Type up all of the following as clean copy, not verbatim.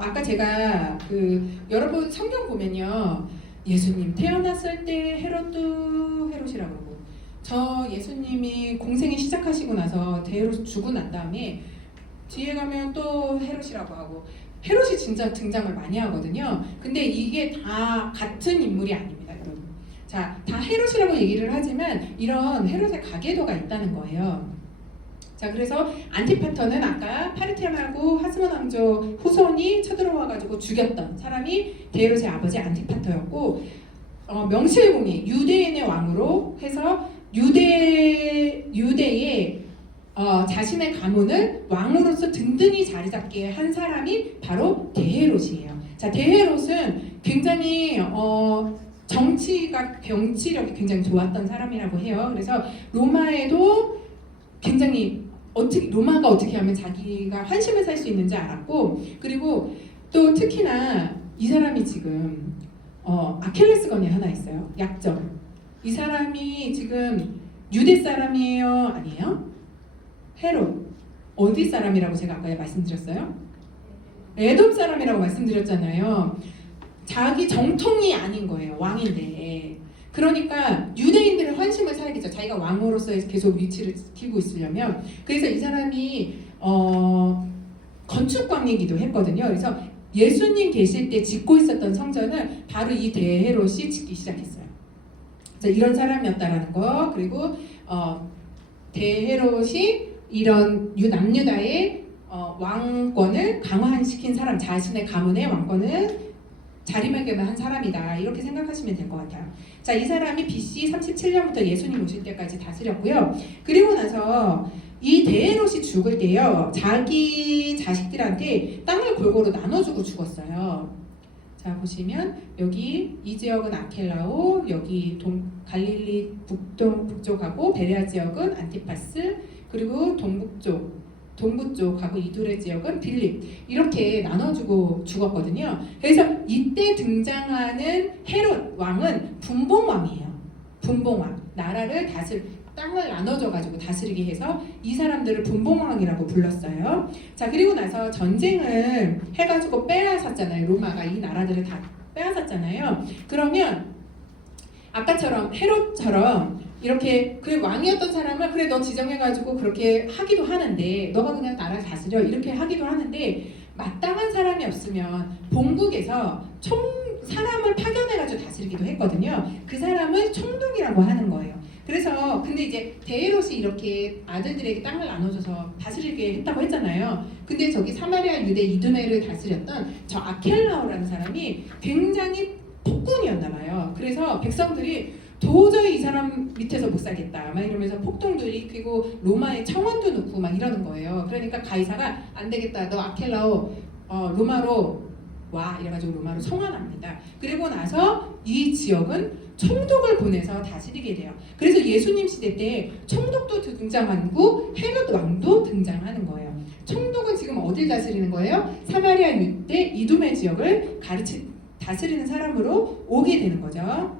아까 제가 여러분 성경 보면요, 예수님 태어났을 때 헤롯도 헤롯이라고 그러고, 저 예수님이 공생이 시작하시고 나서 대헤롯 죽고 난 다음에 뒤에 가면 또 헤롯이라고 하고, 헤롯이 진짜 등장을 많이 하거든요. 근데 이게 다 같은 인물이 아닙니다, 여러분. 자, 다 헤롯이라고 얘기를 하지만 이런 헤롯의 가계도가 있다는 거예요. 자, 그래서 안티파터는 아까 파르티안하고 하스몬 왕조 후손이 쳐들어와가지고 죽였던 사람이 데헤롯의 아버지 안티파터였고, 명실공히 유대인의 왕으로 해서 유대의 자신의 가문을 왕으로서 든든히 자리 잡게 한 사람이 바로 데헤롯이에요. 자, 데헤롯은 굉장히 정치가 경치력이 굉장히 좋았던 사람이라고 해요. 그래서 로마에도 굉장히 로마가 어떻게 하면 자기가 환심을 살 수 있는지 알았고, 그리고 또 특히나 이 사람이 지금 아킬레스건이 하나 있어요. 약점. 이 사람이 지금 유대 사람이에요? 아니에요? 헤롯. 어디 사람이라고 제가 아까 말씀드렸어요? 에돔 사람이라고 말씀드렸잖아요. 자기 정통이 아닌 거예요. 왕인데. 그러니까 유대인들의 환심을 사야겠죠. 자기가 왕으로서 계속 위치를 지키고 있으려면. 그래서 이 사람이 건축광이기도 했거든요. 그래서 예수님 계실 때 짓고 있었던 성전을 바로 이 데헤롯이 짓기 시작했어요. 이런 사람이었다라는 거. 그리고 데헤롯이 이런 남유다의 왕권을 강화시킨 사람, 자신의 가문의 왕권을 자리매김을 한 사람이다, 이렇게 생각하시면 될 것 같아요. 자, 이 사람이 BC 37년부터 예수님 오실 때까지 다스렸고요. 그리고 나서 이 데헤롯이 죽을 때요, 자기 자식들한테 땅을 골고루 나눠주고 죽었어요. 자, 보시면 여기 이 지역은 아켈라오, 여기 갈릴리 북쪽하고 베레아 지역은 안티파스, 그리고 동부 쪽하고 이두레 지역은 빌립, 이렇게 나눠주고 죽었거든요. 그래서 이때 등장하는 헤롯 왕은 분봉왕이에요. 분봉왕, 나라를 땅을 나눠줘가지고 다스리게 해서 이 사람들을 분봉왕이라고 불렀어요. 자, 그리고 나서 전쟁을 해가지고 빼앗았잖아요. 로마가 이 나라들을 다 빼앗았잖아요. 그러면 아까처럼 헤롯처럼 이렇게 그 왕이었던 사람을 그래 너 지정해가지고 그렇게 하기도 하는데, 너가 그냥 나라를 다스려 이렇게 하기도 하는데, 마땅한 사람이 없으면 본국에서 사람을 파견해가지고 다스리기도 했거든요. 그 사람을 총독이라고 하는 거예요. 그래서 근데 이제 데헤롯이 이렇게 아들들에게 땅을 나눠줘서 다스리게 했다고 했잖아요. 근데 저기 사마리아 유대 이두메를 다스렸던 저 아켈라오라는 사람이 굉장히 폭군이었나 봐요. 그래서 백성들이 도저히 이 사람 밑에서 못 살겠다 막 이러면서 폭동도 일으키고 로마의 청원도 넣고 막 이러는 거예요. 그러니까 가이사가 안 되겠다, 너 아켈라오 로마로 와 이래가지고 로마로 청원합니다. 그리고 나서 이 지역은 총독을 보내서 다스리게 돼요. 그래서 예수님 시대 때 총독도 등장하고 헤롯 왕도 등장하는 거예요. 총독은 지금 어딜 다스리는 거예요? 사마리아 유대 이두메 지역을 다스리는 사람으로 오게 되는 거죠.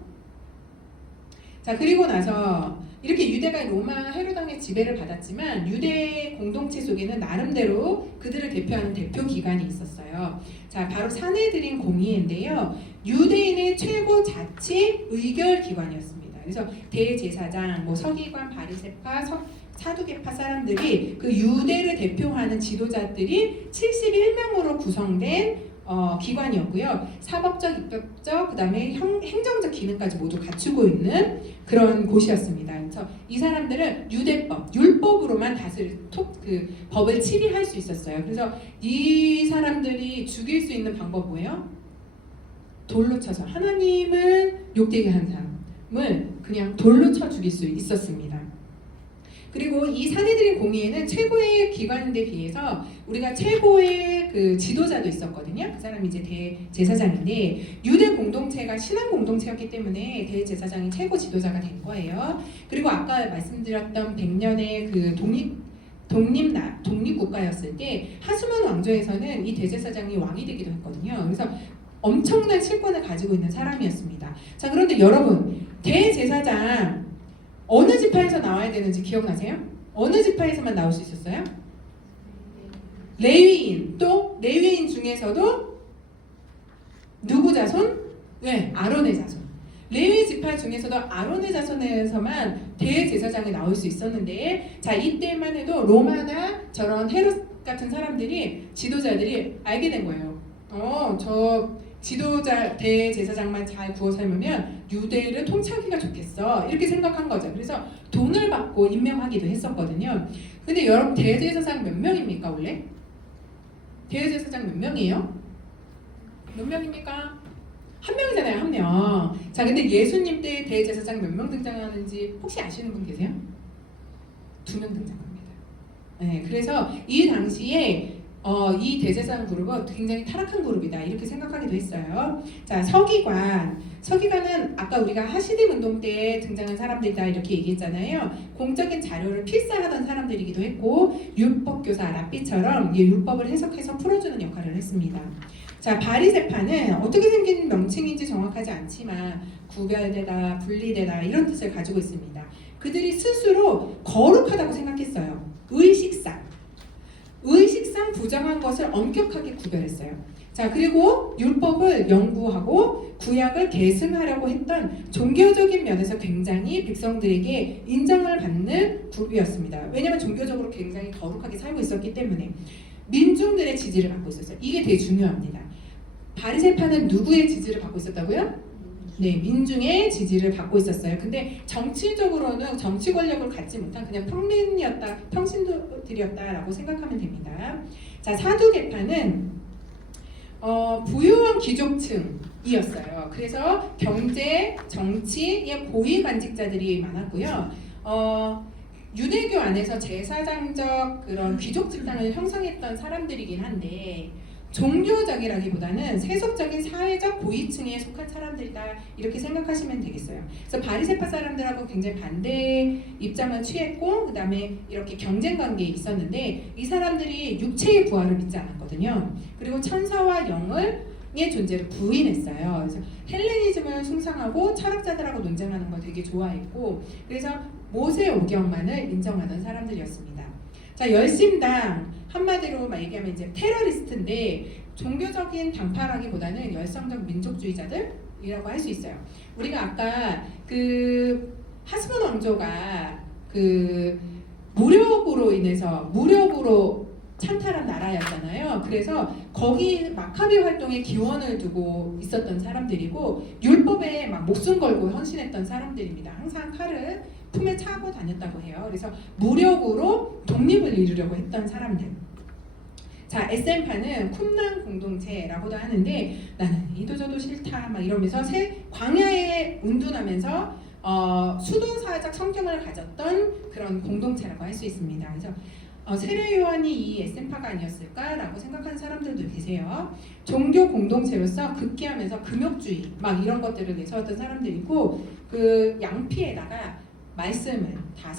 자, 그리고 나서 이렇게 유대가 로마 헤롯 왕의 지배를 받았지만 유대 공동체 속에는 나름대로 그들을 대표하는 대표 기관이 있었어요. 자, 바로 사내드린 공의회인데요. 유대인의 최고 자치 의결 기관이었습니다. 그래서 대제사장, 서기관, 바리새파, 사두개파 사람들이 그 유대를 대표하는 지도자들이 71명으로 구성된 기관이었고요. 사법적, 입법적, 그 다음에 행정적 기능까지 모두 갖추고 있는 그런 곳이었습니다. 그래서 이 사람들은 유대법, 율법으로만 그 법을 치리할 수 있었어요. 그래서 이 사람들이 죽일 수 있는 방법 뭐예요? 돌로 쳐서, 하나님을 욕되게 한 사람을 그냥 돌로 쳐 죽일 수 있었습니다. 그리고 이 사내들인 공의회는 최고의 기관인데 비해서 우리가 최고의 그 지도자도 있었거든요. 그 사람이 이제 대제사장인데, 유대 공동체가 신앙 공동체였기 때문에 대제사장이 최고 지도자가 된 거예요. 그리고 아까 말씀드렸던 100년의 그 독립국가였을 때 하스몬 왕조에서는 이 대제사장이 왕이 되기도 했거든요. 그래서 엄청난 실권을 가지고 있는 사람이었습니다. 자, 그런데 여러분, 대제사장 어느 지파에서 나와야 되는지 기억나세요? 어느 지파에서만 나올 수 있었어요? 레위인, 또 레위인 중에서도 누구 자손? 네, 아론의 자손. 레위 지파 중에서도 아론의 자손에서만 대제사장이 나올 수 있었는데, 자 이때만 해도 로마나 저런 헤롯 같은 사람들이 지도자들이 알게 된 거예요. 저 지도자 대제사장만 잘 구워 삶으면 유대를 통치하기가 좋겠어, 이렇게 생각한 거죠. 그래서 돈을 받고 임명하기도 했었거든요. 근데 여러분, 대제사장 몇 명입니까 원래? 대제사장 몇 명이에요? 몇 명입니까? 한 명이잖아요, 한 명. 자, 근데 예수님 때 대제사장 몇 명 등장하는지 혹시 아시는 분 계세요? 2명 등장합니다. 네, 그래서 이 당시에 이 대제사장 그룹은 굉장히 타락한 그룹이다, 이렇게 생각하기도 했어요. 자, 서기관은 아까 우리가 하시딤 운동 때 등장한 사람들이다, 이렇게 얘기했잖아요. 공적인 자료를 필사하던 사람들이기도 했고, 율법교사 랍비처럼 율법을 해석해서 풀어주는 역할을 했습니다. 자, 바리새파는 어떻게 생긴 명칭인지 정확하지 않지만 구별되다, 분리되다 이런 뜻을 가지고 있습니다. 그들이 스스로 거룩하다고 생각했어요. 의식상 부정한 것을 엄격하게 구별했어요. 자, 그리고 율법을 연구하고 구약을 계승하려고 했던 종교적인 면에서 굉장히 백성들에게 인정을 받는 그룹이었습니다. 왜냐하면 종교적으로 굉장히 거룩하게 살고 있었기 때문에 민중들의 지지를 받고 있었어요. 이게 되게 중요합니다. 바리새파는 누구의 지지를 받고 있었다고요? 네, 민중의 지지를 받고 있었어요. 근데 정치적으로는 정치 권력을 갖지 못한 그냥 평신도들이었다라고 생각하면 됩니다. 자, 사두개파는 부유한 귀족층이었어요. 그래서 경제, 정치의 고위 관직자들이 많았고요. 유대교 안에서 제사장적 그런 귀족 집단을 형성했던 사람들이긴 한데, 종교적이라기보다는 세속적인 사회적 고위층에 속한 사람들이다, 이렇게 생각하시면 되겠어요. 그래서 바리새파 사람들하고 굉장히 반대 입장을 취했고, 그 다음에 이렇게 경쟁 관계에 있었는데, 이 사람들이 육체의 부활을 믿지 않았거든요. 그리고 천사와 영의 존재를 부인했어요. 그래서 헬레니즘을 숭상하고 철학자들하고 논쟁하는 걸 되게 좋아했고, 그래서 모세 오경만을 인정하던 사람들이었습니다. 자, 열심당, 한마디로 얘기하면 이제 테러리스트인데, 종교적인 당파라기보다는 열성적 민족주의자들이라고 할 수 있어요. 우리가 아까 그 하스몬 왕조가 그 무력으로 찬탈한 나라였잖아요. 그래서 거기 마카비 활동에 기원을 두고 있었던 사람들이고, 율법에 목숨 걸고 헌신했던 사람들입니다. 항상 칼을 품에 차고 다녔다고 해요. 그래서 무력으로 독립을 이루려고 했던 사람들. 자, SM파는 쿰란 공동체라고도 하는데, 나는 이도저도 싫다 이러면서 광야에 운둔하면서 수도사적 성경을 가졌던 그런 공동체라고 할 수 있습니다. 그래서 세례 요한이 이 SM파가 아니었을까라고 생각하는 사람들도 계세요. 종교 공동체로서 극기하면서 금욕주의 이런 것들을 내세웠던 사람들이고, 그 양피에다가 말씀을 다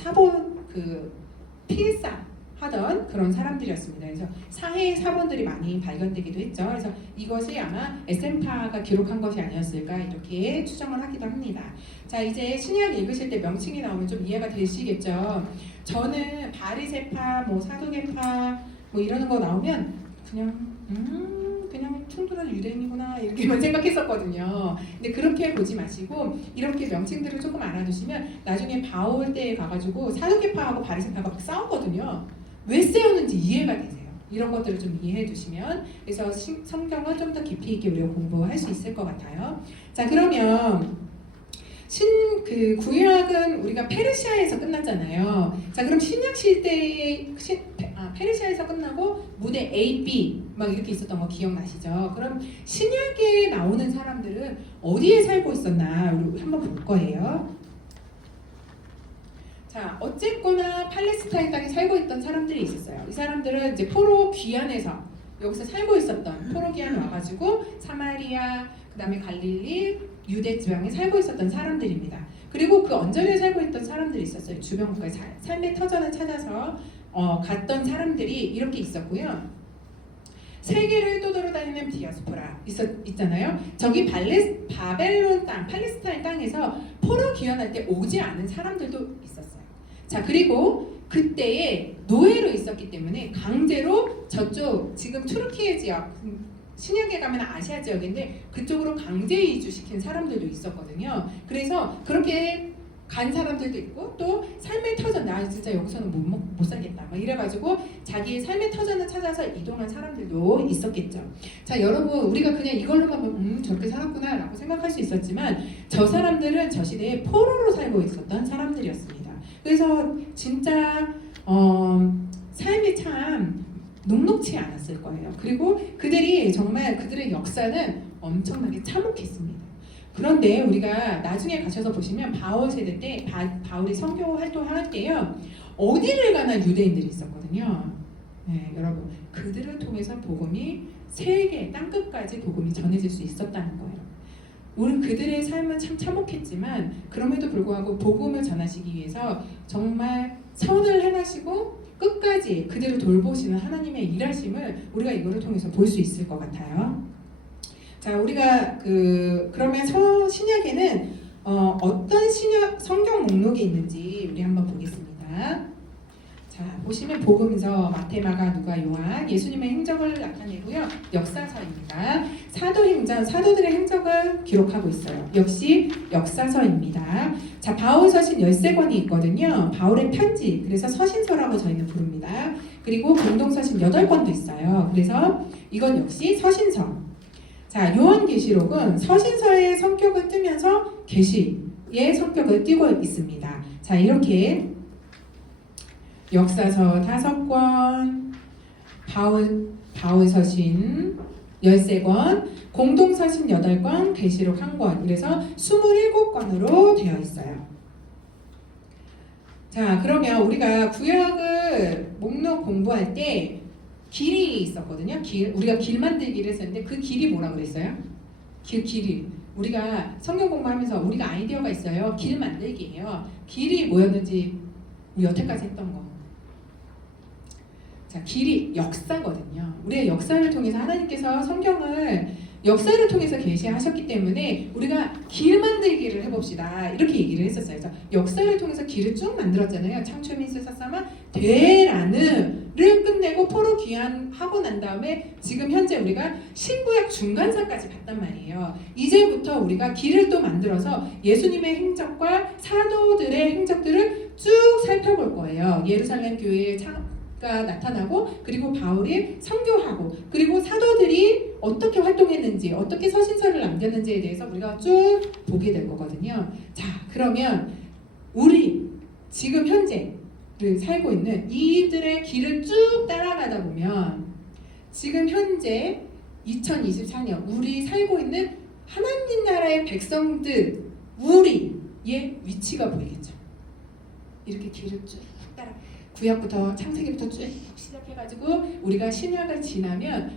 필사하던 그런 사람들이었습니다. 그래서 사해의 사본들이 많이 발견되기도 했죠. 그래서 이것이 아마 SM파가 기록한 것이 아니었을까, 이렇게 추정을 하기도 합니다. 자, 이제 신약 읽으실 때 명칭이 나오면 좀 이해가 되시겠죠. 저는 바리새파, 사두개파 이러는 거 나오면 그냥 충돌한 유대인이구나, 이렇게만 생각했었거든요. 근데 그렇게 보지 마시고 이렇게 명칭들을 조금 알아두시면 나중에 바울 때에 가가지고 사두개파하고 바리새파가 막 싸웠거든요. 왜 싸웠는지 이해가 되세요. 이런 것들을 좀 이해해 두시면, 그래서 성경을 좀 더 깊이 있게 우리가 공부할 수 있을 것 같아요. 자, 그러면 구약은 우리가 페르시아에서 끝났잖아요. 자, 그럼 신약 시대에 페르시아에서 끝나고 무대 A, B 이렇게 있었던 거 기억나시죠? 그럼 신약에 나오는 사람들은 어디에 살고 있었나 우리 한번 볼 거예요. 자, 어쨌거나 팔레스타인 땅에 살고 있던 사람들이 있었어요. 이 사람들은 이제 포로 귀환에서 여기서 살고 있었던, 포로 귀환 와가지고 사마리아, 그 다음에 갈릴리, 유대 지방에 살고 있었던 사람들입니다. 그리고 그 언저리에 살고 있던 사람들이 있었어요. 주변 국가의 삶의 터전을 찾아서 갔던 사람들이 이렇게 있었고요. 세계를 떠돌아다니는 디아스포라 있잖아요. 저기 바벨론 땅, 팔레스타인 땅에서 포로 귀환할 때 오지 않은 사람들도 있었어요. 자, 그리고 그때에 노예로 있었기 때문에 강제로 저쪽 지금 투르키예 지역 신약에 가면 아시아 지역인데 그쪽으로 강제 이주시킨 사람들도 있었거든요. 그래서 그렇게 간 사람들도 있고 또 삶의 터전 나 진짜 여기서는 못 살겠다 막 이래가지고 자기의 삶의 터전을 찾아서 이동한 사람들도 있었겠죠. 자 여러분 우리가 그냥 이걸로만 보면 저렇게 살았구나 라고 생각할 수 있었지만 저 사람들은 저 시대에 포로로 살고 있었던 사람들이었습니다. 그래서 진짜 삶이 참 녹록치 않았을 거예요. 그리고 그들이 정말 그들의 역사는 엄청나게 참혹했습니다. 그런데 우리가 나중에 가셔서 보시면 바울 세대 때 바울이 선교 활동할 때요 어디를 가나 유대인들이 있었거든요. 네, 여러분 그들을 통해서 복음이 세계 땅끝까지 복음이 전해질 수 있었다는 거예요. 우리 그들의 삶은 참 참혹했지만 그럼에도 불구하고 복음을 전하시기 위해서 정말 선을 행하시고 끝까지 그들을 돌보시는 하나님의 일하심을 우리가 이거를 통해서 볼 수 있을 것 같아요. 자, 우리가 그러면 신약에는 어떤 성경 목록이 있는지 우리 한번 보겠습니다. 자, 보시면 복음서, 마태, 마가, 누가, 요한, 예수님의 행적을 나타내고요. 역사서입니다. 사도행전, 사도들의 행적을 기록하고 있어요. 역시 역사서입니다. 자, 바울 서신 13권이 있거든요. 바울의 편지, 그래서 서신서라고 저희는 부릅니다. 그리고 공동서신 8권도 있어요. 그래서 이건 역시 서신서. 자, 요한계시록은 서신서의 성격을 띠면서 계시의 성격을 띠고 있습니다. 자, 이렇게 역사서 5권, 바울서신 13권, 공동서신 8권, 계시록 1권, 그래서 27권으로 되어 있어요. 자, 그러면 우리가 구약을 목록 공부할 때 길이 있었거든요. 우리가 길 만들기를 했었는데 그 길이 뭐라 그랬어요? 길이. 우리가 성경 공부하면서 우리가 아이디어가 있어요. 길 만들기예요. 길이 뭐였는지 우리 여태까지 했던 거. 자, 길이 역사거든요. 우리의 역사를 통해서 하나님께서 성경을 역사를 통해서 계시하셨기 때문에 우리가 길 만들기를 해봅시다. 이렇게 얘기를 했었어요. 그래서 역사를 통해서 길을 쭉 만들었잖아요. 창초민스 사사마 대란을 끝내고 포로 귀환하고 난 다음에 지금 현재 우리가 신구약 중간사까지 갔단 말이에요. 이제부터 우리가 길을 또 만들어서 예수님의 행적과 사도들의 행적들을 쭉 살펴볼 거예요. 예루살렘 교회의 가 나타나고 그리고 바울이 선교하고 그리고 사도들이 어떻게 활동했는지 어떻게 서신서를 남겼는지에 대해서 우리가 쭉 보게 될 거거든요. 자, 그러면 우리 지금 현재를 살고 있는 이들의 길을 쭉 따라가다 보면 지금 현재 2024년 우리 살고 있는 하나님 나라의 백성들 우리의 위치가 보이겠죠. 이렇게 길을 쭉 따라 구약부터 창세기부터 쭉 시작해가지고 우리가 신약을 지나면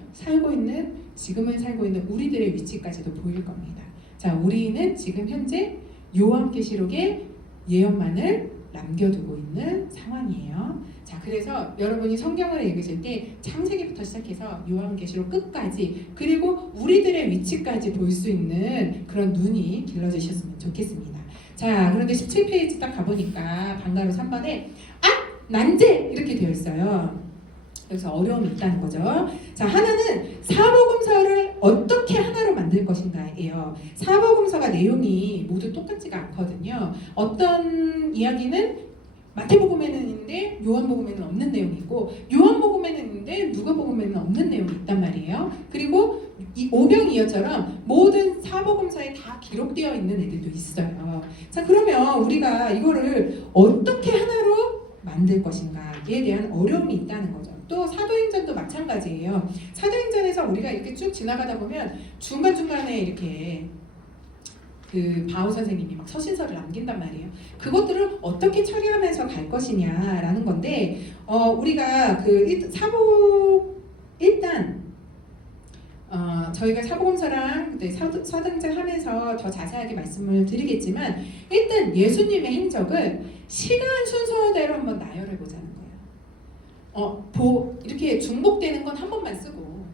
지금을 살고 있는 우리들의 위치까지도 보일 겁니다. 자, 우리는 지금 현재 요한계시록의 예언만을 남겨두고 있는 상황이에요. 자, 그래서 여러분이 성경을 읽으실 때 창세기부터 시작해서 요한계시록 끝까지 그리고 우리들의 위치까지 볼 수 있는 그런 눈이 길러지셨으면 좋겠습니다. 자, 그런데 17페이지 딱 가보니까 방가로 3번에 난제 이렇게 되어 있어요. 여기서 어려움이 있다는 거죠. 자, 하나는 사복음서를 어떻게 하나로 만들 것인가예요. 사복음서가 내용이 모두 똑같지가 않거든요. 어떤 이야기는 마태복음에는 있는데 요한복음에는 없는 내용이 있고 요한복음에는 있는데 누가복음에는 없는 내용이 있단 말이에요. 그리고 이 오병이어처럼 모든 사복음서에 다 기록되어 있는 애들도 있어요. 자, 그러면 우리가 이거를 어떻게 하나로 만들 것인가에 대한 어려움이 있다는 거죠. 또 사도행전도 마찬가지예요. 사도행전에서 우리가 이렇게 쭉 지나가다 보면 중간중간에 이렇게 바울 선생님이 막 서신서를 남긴단 말이에요. 그것들을 어떻게 처리하면서 갈 것이냐라는 건데 우리가 일단 저희가 사복음서랑 사도행전 하면서 더 자세하게 말씀을 드리겠지만 일단 예수님의 행적을 시간 순서대로 한번 나열해 보자는 거예요. 이렇게 중복되는 건 한 번만 쓰고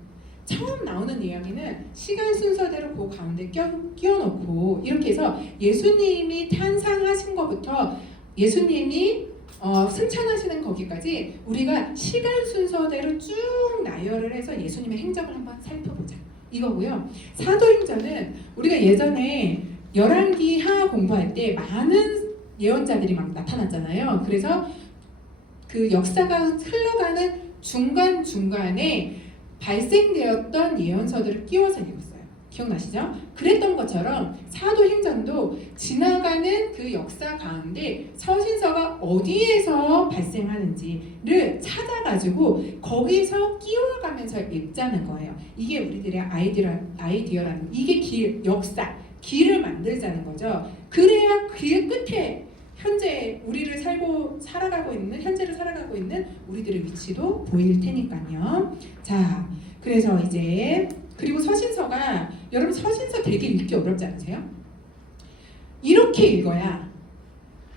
처음 나오는 이야기는 시간 순서대로 그 가운데 끼워놓고 이렇게 해서 예수님이 탄생하신 것부터 예수님이 승천하시는 거기까지 우리가 시간 순서대로 쭉 나열을 해서 예수님의 행적을 한번 살펴보자. 이거고요. 사도행전은 우리가 예전에 열왕기하 공부할 때 많은 예언자들이 막 나타났잖아요. 그래서 그 역사가 흘러가는 중간중간에 발생되었던 예언서들을 끼워서 읽었어요. 기억나시죠? 그랬던 것처럼 사도행전도 지나가는 그 역사 가운데 서신서가 어디에서 발생하는지를 찾아가지고 거기서 끼워가면서 읽자는 거예요. 이게 우리들의 아이디어라는, 이게 역사, 길을 만들자는 거죠. 그래야 길 끝에 현재 우리를 살아가고 있는, 현재를 살아가고 있는 우리들의 위치도 보일 테니까요. 자, 그래서 이제 그리고 서신서가, 여러분 서신서 되게 읽기 어렵지 않으세요? 이렇게 읽어야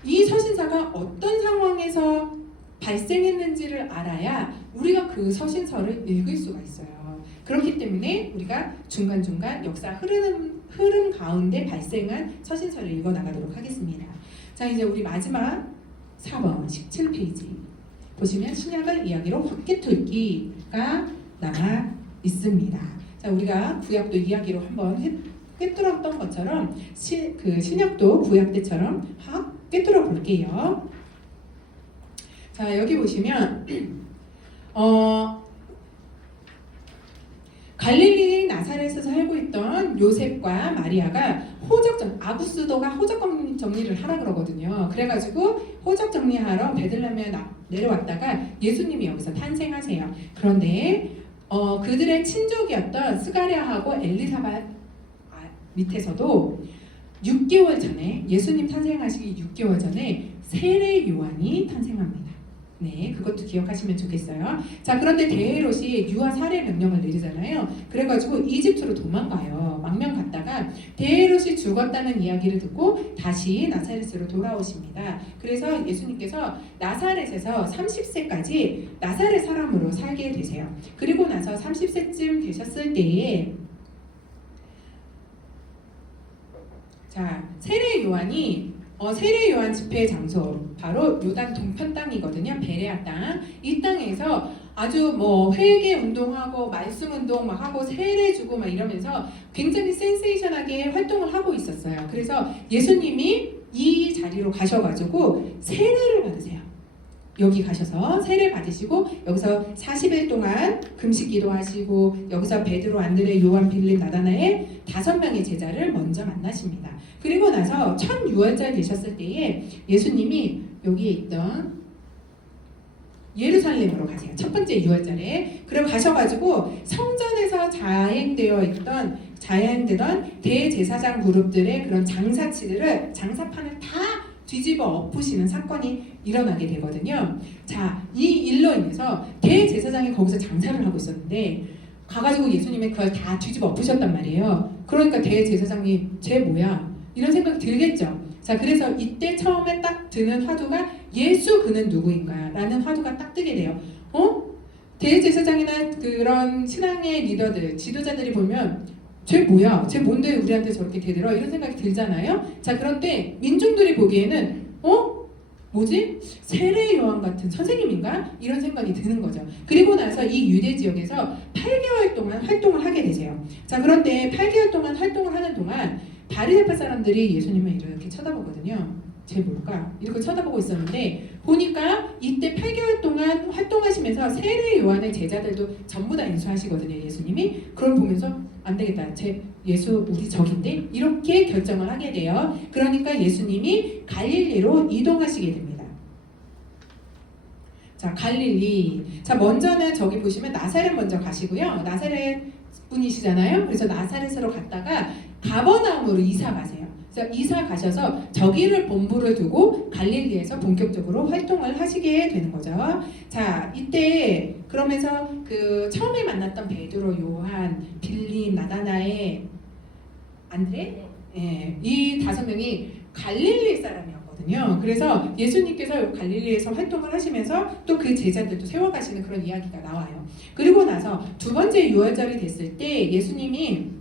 이 서신서가 어떤 상황에서 발생했는지를 알아야 우리가 그 서신서를 읽을 수가 있어요. 그렇기 때문에 우리가 중간중간 역사 흐름 가운데 발생한 서신서를 읽어 나가도록 하겠습니다. 자, 이제 우리 마지막 4번 17페이지 보시면 신약을 이야기로 확개톨기가 남아 있습니다. 자, 우리가 구약도 이야기로 한번 꿰뚫었던 것처럼 그 신약도 구약 때처럼 확 꿰뚫어 볼게요. 자, 여기 보시면 갈릴리 나사렛에서 살고 있던 요셉과 마리아가 아구스도가 호적 정리를 하라 그러거든요. 그래가지고 호적 정리하러 베들레헴에 내려왔다가 예수님이 여기서 탄생하세요. 그런데 그들의 친족이었던 스가랴하고 엘리사벳 밑에서도 6개월 전에, 예수님 탄생하시기 6개월 전에 세례 요한이 탄생합니다. 네, 그것도 기억하시면 좋겠어요. 자, 그런데 데헤롯이 유아 살해 명령을 내리잖아요. 그래가지고 이집트로 도망가요. 망명 갔다가 데헤롯이 죽었다는 이야기를 듣고 다시 나사렛으로 돌아오십니다. 그래서 예수님께서 나사렛에서 30세까지 나사렛 사람으로 살게 되세요. 그리고 나서 30세쯤 되셨을 때에 자, 세례 요한 집회 장소 바로 요단 동편 땅이거든요. 베레아 땅. 이 땅에서 아주 회개 운동하고 말씀 운동 막 하고 세례 주고 막 이러면서 굉장히 센세이션하게 활동을 하고 있었어요. 그래서 예수님이 이 자리로 가셔가지고 세례를 받으세요. 여기 가셔서 세례 받으시고 여기서 40일 동안 금식 기도하시고 여기서 베드로, 안드레, 요한, 빌립, 나다나엘 5명의 제자를 먼저 만나십니다. 그리고 나서 첫 유월절 되셨을 때에 예수님이 여기에 있던 예루살렘으로 가세요. 첫 번째 유월절에. 그리고 가셔가지고 성전에서 자행되던 대제사장 그룹들의 그런 장사판을 다 뒤집어 엎으시는 사건이 일어나게 되거든요. 자, 이 일로 인해서 대제사장이 거기서 장사를 하고 있었는데 가가지고 예수님이 그걸 다 뒤집어 엎으셨단 말이에요. 그러니까 대제사장이 쟤 뭐야? 이런 생각이 들겠죠. 자, 그래서 이때 처음에 딱 드는 화두가 예수 그는 누구인가? 라는 화두가 딱 뜨게 돼요. 대제사장이나 그런 신앙의 리더들, 지도자들이 보면 쟤 뭐야? 쟤 뭔데 우리한테 저렇게 대들어? 이런 생각이 들잖아요. 자, 그런데 민중들이 보기에는 뭐지? 세례 요한 같은 선생님인가? 이런 생각이 드는 거죠. 그리고 나서 이 유대 지역에서 8개월 동안 활동을 하게 되세요. 자, 그런데 8개월 동안 활동을 하는 동안 바리새파 사람들이 예수님을 이렇게 쳐다보거든요. 쟤 뭘까? 이렇게 쳐다보고 있었는데 보니까 이때 8개월 동안 활동하시면서 세례 요한의 제자들도 전부 다 인수하시거든요. 예수님이. 그걸 보면서 안 되겠다. 예수 우리 적인데? 이렇게 결정을 하게 돼요. 그러니까 예수님이 갈릴리로 이동하시게 됩니다. 자, 갈릴리. 자, 먼저는 저기 보시면 나사렛 먼저 가시고요. 나사렛 분이시잖아요. 그래서 나사렛으로 갔다가 가버나움으로 이사 가세요. 그래서 이사 가셔서 저기를 본부를 두고 갈릴리에서 본격적으로 활동을 하시게 되는 거죠. 자, 이때 그러면서 그 처음에 만났던 베드로, 요한, 빌립, 나다나엘, 안드레, 이 5명이 갈릴리 사람이었거든요. 그래서 예수님께서 갈릴리에서 활동을 하시면서 또 그 제자들도 세워가시는 그런 이야기가 나와요. 그리고 나서 두 번째 유월절이 됐을 때 예수님이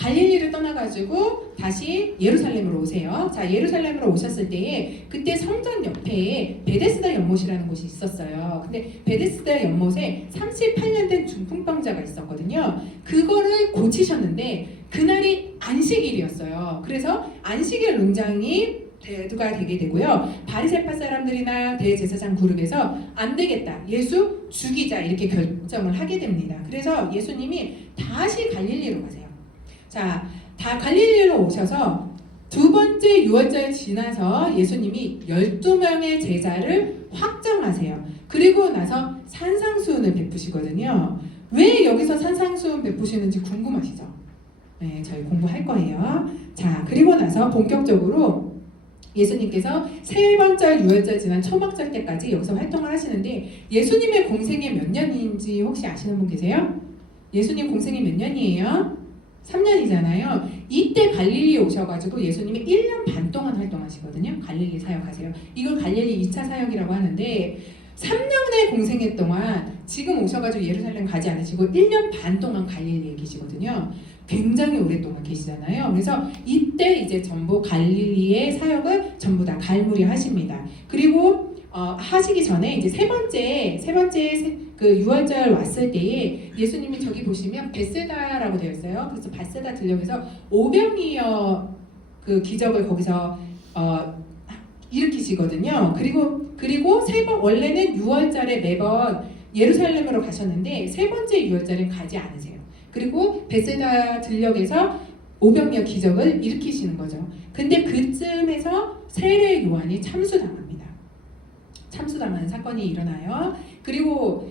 갈릴리를 떠나가지고 다시 예루살렘으로 오세요. 자, 예루살렘으로 오셨을 때에 그때 성전 옆에 베데스다 연못이라는 곳이 있었어요. 근데 베데스다 연못에 38년 된 중풍병자가 있었거든요. 그거를 고치셨는데 그날이 안식일이었어요. 그래서 안식일 논장이 대두가 되게 되고요. 바리새파 사람들이나 대제사장 그룹에서 안 되겠다, 예수 죽이자, 이렇게 결정을 하게 됩니다. 그래서 예수님이 다시 갈릴리로 가세요. 자, 다 갈릴리로 오셔서 두 번째 유월절 지나서 예수님이 12명의 제자를 확정하세요. 그리고 나서 산상수훈을 베푸시거든요. 왜 여기서 산상수훈 베푸시는지 궁금하시죠? 네, 저희 공부할 거예요. 자, 그리고 나서 본격적으로 예수님께서 세 번째 유월절 지난 초막절 때까지 여기서 활동을 하시는데, 예수님의 공생이 몇 년인지 혹시 아시는 분 계세요? 예수님 공생이 몇 년이에요? 3년이잖아요. 이때 갈릴리에 오셔가지고 예수님이 1년 반 동안 활동하시거든요. 갈릴리 사역하세요. 이걸 갈릴리 2차 사역이라고 하는데, 3년의 공생애 동안 지금 오셔가지고 예루살렘 가지 않으시고 1년 반 동안 갈릴리에 계시거든요. 굉장히 오랫동안 계시잖아요. 그래서 이때 이제 전부 갈릴리의 사역을 전부 다 갈무리 하십니다. 그리고 하시기 전에 이제 세 번째 그 유월절 왔을 때에 예수님이 저기 보시면 베세다라고 되어 있어요. 그래서 베세다 들녘에서 오병이어 그 기적을 거기서 일으키시거든요. 그리고 세 번, 원래는 유월절에 매번 예루살렘으로 가셨는데 세 번째 유월절에 가지 않으세요. 그리고 베세다 들녘에서 오병이어 기적을 일으키시는 거죠. 근데 그쯤에서 세례 요한이 참수당합니다. 참수당하는 사건이 일어나요. 그리고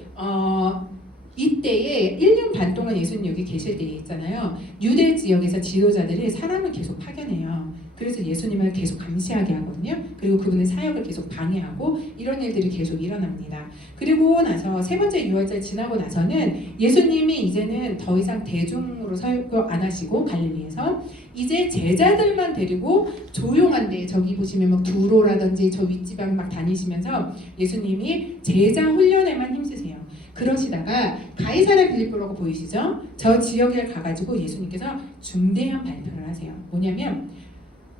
이때에 1년 반 동안 예수님 여기 계실 때 있잖아요. 유대 지역에서 지도자들이 사람을 계속 파견해요. 그래서 예수님을 계속 감시하게 하거든요. 그리고 그분의 사역을 계속 방해하고 이런 일들이 계속 일어납니다. 그리고 나서 세 번째 유월절 지나고 나서는 예수님이 이제는 더 이상 대중으로 사역을 안 하시고 갈릴리에서 이제 제자들만 데리고 조용한데, 저기 보시면 막 두로라든지 저 윗지방 막 다니시면서 예수님이 제자 훈련에만 힘쓰세요. 그러시다가 가이사랴 빌립보라고 보이시죠? 저 지역에 가가지고 예수님께서 중대한 발표를 하세요. 뭐냐면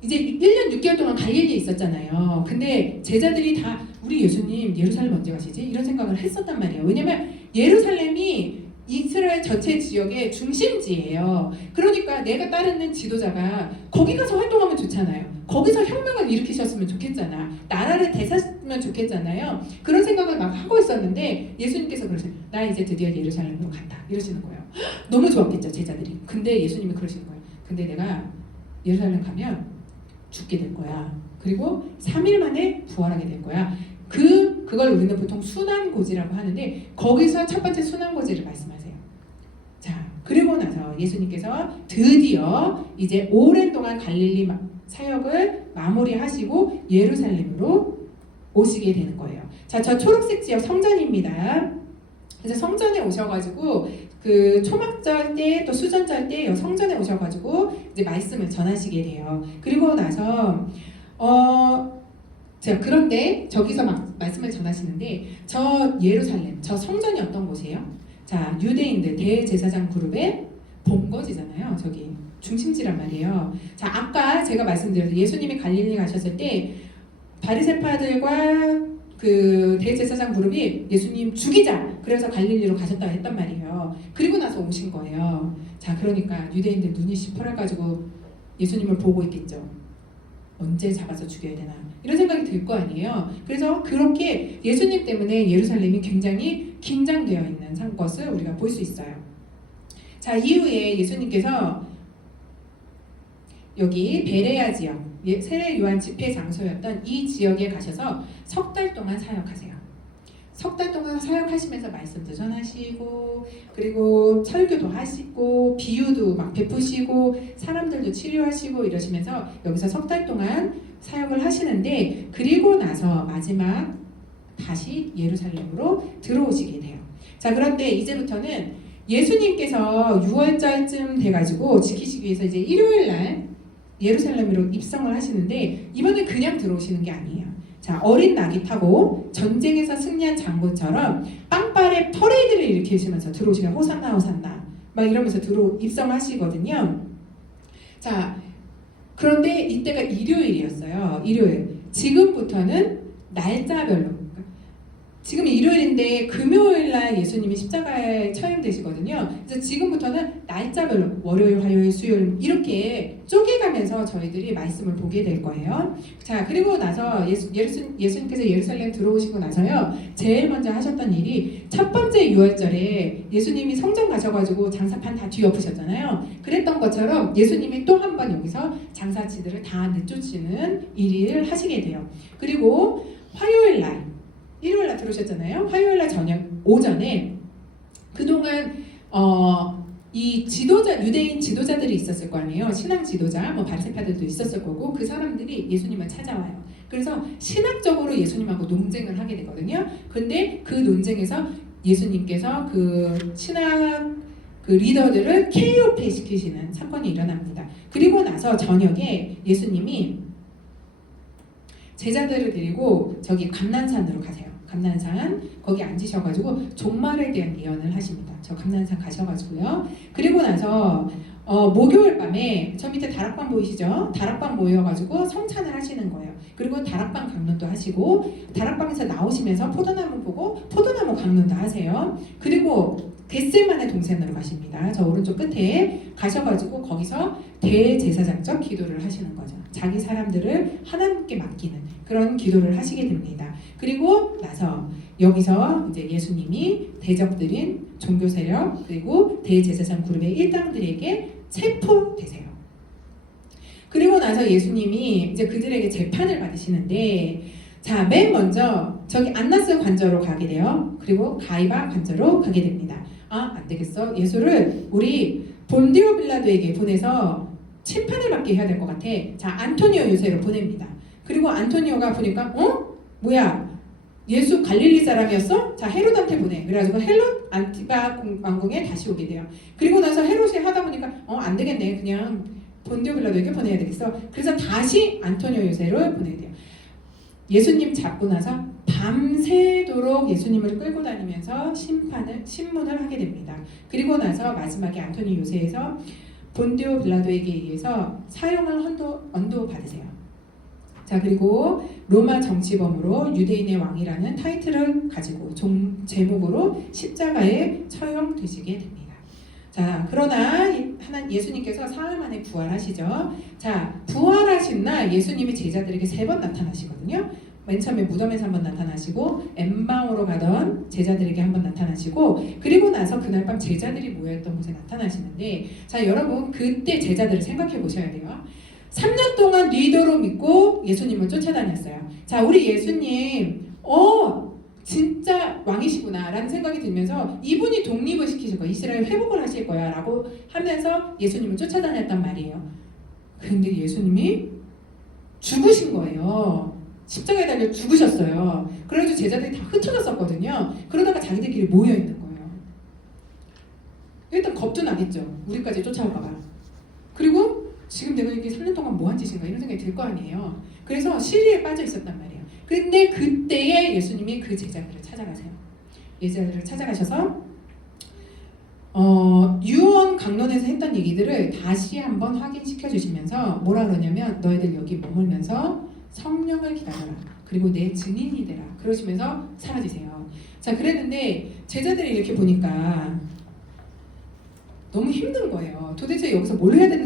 이제 1년 6개월 동안 갈릴리에 있었잖아요. 근데 제자들이 다 우리 예수님 예루살렘 언제 가시지? 이런 생각을 했었단 말이에요. 왜냐면 예루살렘이 이스라엘 전체 지역의 중심지예요. 그러니까 내가 따르는 지도자가 거기 가서 활동하면 좋잖아요. 거기서 혁명을 일으키셨으면 좋겠잖아. 나라를 되찾으면 좋겠잖아요. 그런 생각을 막 하고 있었는데 예수님께서 그러세요. 나 이제 드디어 예루살렘으로 간다. 이러시는 거예요. 너무 좋았겠죠, 제자들이. 근데 예수님이 그러시는 거예요. 근데 내가 예루살렘 가면 죽게 될 거야. 그리고 3일 만에 부활하게 될 거야. 그걸 우리는 보통 순환고지라고 하는데 거기서 첫 번째 순환고지를 말씀하세요. 자, 그리고 나서 예수님께서 드디어 이제 오랜 동안 갈릴리 사역을 마무리하시고 예루살렘으로 오시게 되는 거예요. 자, 저 초록색 지역 성전입니다. 그래서 성전에 오셔가지고 그 초막절 때 또 수전절 때 성전에 오셔가지고 이제 말씀을 전하시게 돼요. 그리고 나서 자, 그런데 저기서 막 말씀을 전하시는데 저 예루살렘, 저 성전이 어떤 곳이에요? 자, 유대인들 대제사장 그룹의 본거지잖아요. 저기 중심지란 말이에요. 자, 아까 제가 말씀드렸죠. 예수님이 갈릴리 가셨을 때 바리새파들과 그 대제사장 그룹이 예수님 죽이자, 그래서 갈릴리로 가셨다 했단 말이에요. 그리고 나서 오신 거예요. 자, 그러니까 유대인들 눈이 시퍼래가지고 예수님을 보고 있겠죠. 언제 잡아서 죽여야 되나 이런 생각이 들 거 아니에요. 그래서 그렇게 예수님 때문에 예루살렘이 굉장히 긴장되어 있는 것을 우리가 볼 수 있어요. 자, 이후에 예수님께서 여기 베레아 지역, 세례 요한 집회 장소였던 이 지역에 가셔서 석 달 동안 사역하세요. 석 달 동안 사역하시면서 말씀도 전하시고, 그리고 설교도 하시고, 비유도 막 베푸시고, 사람들도 치료하시고 이러시면서 여기서 석 달 동안 사역을 하시는데, 그리고 나서 마지막 다시 예루살렘으로 들어오시게 돼요. 자, 그런데 이제부터는 예수님께서 6월절쯤 돼가지고 지키시기 위해서 이제 일요일날 예루살렘으로 입성을 하시는데, 이번엔 그냥 들어오시는 게 아니에요. 자, 어린 낙이 타고 전쟁에서 승리한 장군처럼 빵빠레 퍼레이드를 일으키시면서 들어오시면 호산나 호산나 막 이러면서 입성하시거든요. 자, 그런데 이때가 일요일이었어요. 일요일. 지금부터는 날짜별로. 지금 일요일인데 금요일 날 예수님이 십자가에 처형되시거든요. 그래서 지금부터는 날짜별로 월요일, 화요일, 수요일 이렇게 쪼개가면서 저희들이 말씀을 보게 될 거예요. 자, 그리고 나서 예수님께서 예루살렘 들어오시고 나서요. 제일 먼저 하셨던 일이 첫 번째 유월절에 예수님이 성전 가셔가지고 장사판 다 뒤엎으셨잖아요. 그랬던 것처럼 예수님이 또 한 번 여기서 장사치들을 다 내쫓는 일을 하시게 돼요. 그리고 화요일 날 일요일날 들어오셨잖아요. 화요일날 저녁 오전에 그동안 이 지도자 유대인 지도자들이 있었을 거 아니에요. 신앙 지도자, 뭐 바리새파들도 있었을 거고 그 사람들이 예수님을 찾아와요. 그래서 신학적으로 예수님하고 논쟁을 하게 되거든요. 근데 그 논쟁에서 예수님께서 그 신학 그 리더들을 KOP 시키시는 사건이 일어납니다. 그리고 나서 저녁에 예수님이 제자들을 데리고 저기 감난산으로 가세요. 감난산 거기 앉으셔가지고 종말에 대한 예언을 하십니다. 저 감난산 가셔가지고요. 그리고 나서 목요일 밤에 저 밑에 다락방 보이시죠? 다락방 모여가지고 성찬을 하시는 거예요. 그리고 다락방 강론도 하시고 다락방에서 나오시면서 포도나무 보고 포도나무 강론도 하세요. 그리고 겟세마네 동산으로 가십니다. 저 오른쪽 끝에 가셔가지고 거기서 대제사장적 기도를 하시는 거죠. 자기 사람들을 하나님께 맡기는 그런 기도를 하시게 됩니다. 그리고 나서 여기서 이제 예수님이 대적들인 종교 세력 그리고 대제사장 그룹의 일당들에게 체포되세요. 그리고 나서 예수님이 이제 그들에게 재판을 받으시는데 자, 맨 먼저 저기 안나스 관저로 가게 돼요. 그리고 가이바 관저로 가게 됩니다. 아, 안 되겠어. 예수를 우리 본디오 빌라도에게 보내서 심판을 받게 해야 될 것 같아. 자, 안토니오 요새로 보냅니다. 그리고 안토니오가 보니까 뭐야? 예수 갈릴리 사람이었어? 자, 헤롯한테 보내. 그래가지고 헤롯 안티바 왕궁에 다시 오게 돼요. 그리고 나서 헤롯이 하다 보니까 안 되겠네. 그냥 본디오 빌라도에게 보내야 되겠어. 그래서 다시 안토니오 요새를 보내야 돼요. 예수님 잡고 나서 밤새도록 예수님을 끌고 다니면서 신문을 하게 됩니다. 그리고 나서 마지막에 안토니 요새에서 본디오 빌라도에게 의해서 사형을 언도 받으세요. 자, 그리고 로마 정치범으로 유대인의 왕이라는 타이틀을 가지고 제목으로 십자가에 처형되시게 됩니다. 자, 그러나 예수님께서 사흘 만에 부활하시죠. 자, 부활하신 날 예수님이 제자들에게 3번 나타나시거든요. 맨 처음에 무덤에서 한번 나타나시고 엠마오로 가던 제자들에게 한번 나타나시고 그리고 나서 그날 밤 제자들이 모여있던 곳에 나타나시는데 자, 여러분 그때 제자들을 생각해 보셔야 돼요. 3년 동안 리더로 믿고 예수님을 쫓아다녔어요. 자, 우리 예수님 진짜 왕이시구나 라는 생각이 들면서 이분이 독립을 시키실 거야. 이스라엘 회복을 하실 거야 라고 하면서 예수님을 쫓아다녔단 말이에요. 근데 예수님이 죽으신 거예요. 십자가에 달려 죽으셨어요. 그래서 제자들이 다 흩어졌었거든요. 그러다가 자기들끼리 모여있는 거예요. 일단 겁도 나겠죠. 우리까지 쫓아올까봐. 그리고 지금 내가 이게 3년 동안 뭐 한 짓인가 이런 생각이 들 거 아니에요. 그래서 시리에 빠져 있었단 말이에요. 근데 그때에 예수님이 그 제자들을 찾아가세요. 제자들을 찾아가셔서 유언 강론에서 했던 얘기들을 다시 한번 확인시켜 주시면서 뭐라 그러냐면 너희들 여기 머물면서 성령을 기다려라. 그리고 내 증인이 되라. 그러시면서 사라지세요. 자, 그랬는데 제자들이 이렇게 보니까 너무 힘든 거예요. 도대체 여기서 뭘 해야 되는지